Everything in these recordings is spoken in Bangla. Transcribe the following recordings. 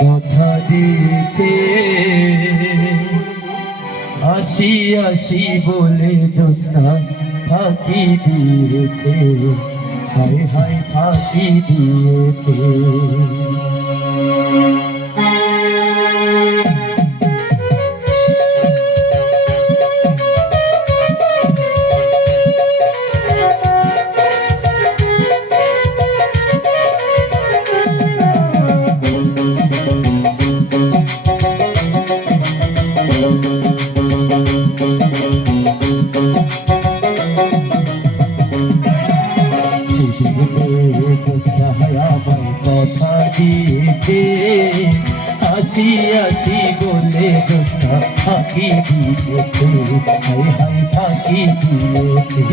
কথা দিয়েছে আসি আসি বলে জ্যোৎস্না ফাঁকি দিয়েছে, হায় হায় ফাঁকি দিয়েছে। কথা দিয়েছে আসি আসি বলে জ্যোৎস্না ফাঁকি দিয়েছে, হায় হায় ফাঁকি দিয়েছে।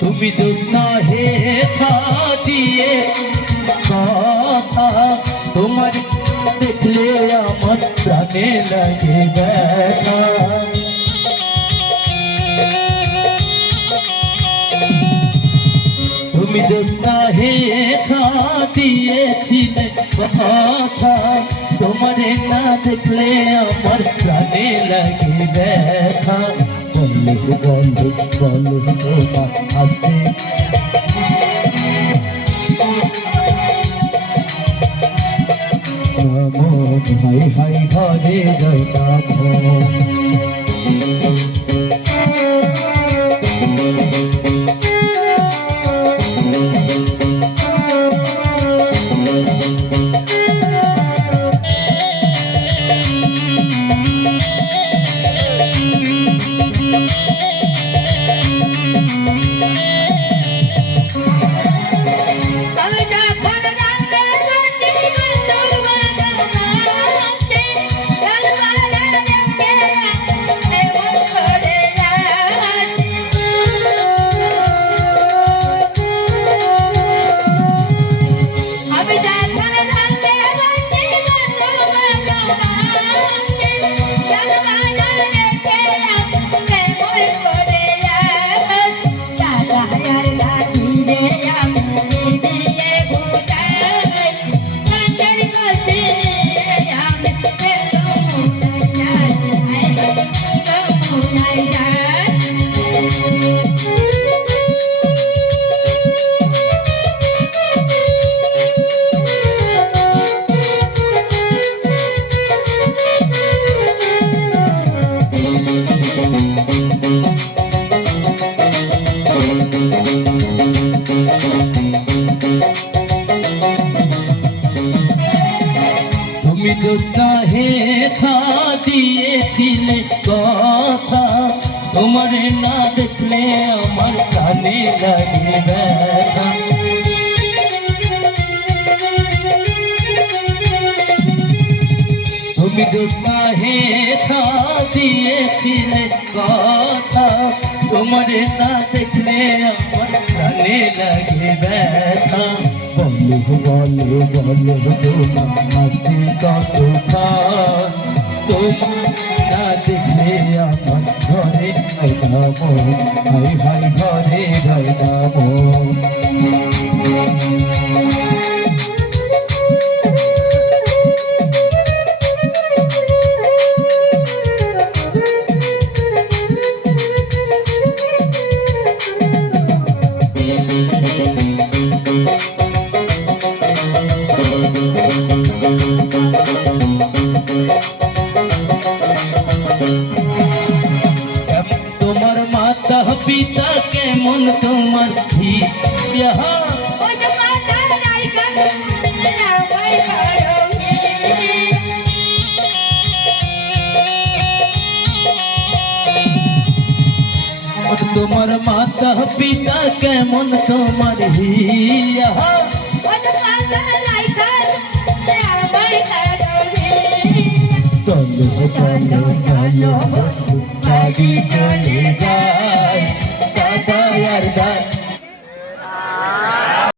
তুমি জ্যোৎস্না হে দিয়ে কথা, তোমার দেখলে আমার প্রাণে লাগে ব্যথা। তুমি জ্যোৎস্না হে দিয়েছিলে কথা, তোমার না দেখলে আমার প্রাণে লাগে ব্যথা। বলো বলো বলো তোমার আসতে হাই হাই ঘরে যাইতাম। তুমি জ্যোৎস্না হে দিয়েছিলে কথা, তোমার না দেখলে আমার প্রাণে লাগে ব্যথা। তুমি জ্যোৎস্না হে দিয়েছিলে কথা, তোমার না দেখলে আমার প্রাণে লাগে ব্যথা। বলো বলো বলো তোমার হাসি কতক্ষণ, তোমার না দেখলে আমার ঘরে যাইতাম, হাই হাই ঘরে যাইতাম। তোমার মাতা পিতা কেমন, তোমার তোমার মাতা পিতা কেমন, তোমার হিয়া চলো চলো চলো গাড়ি চলে যায়। ধার ধার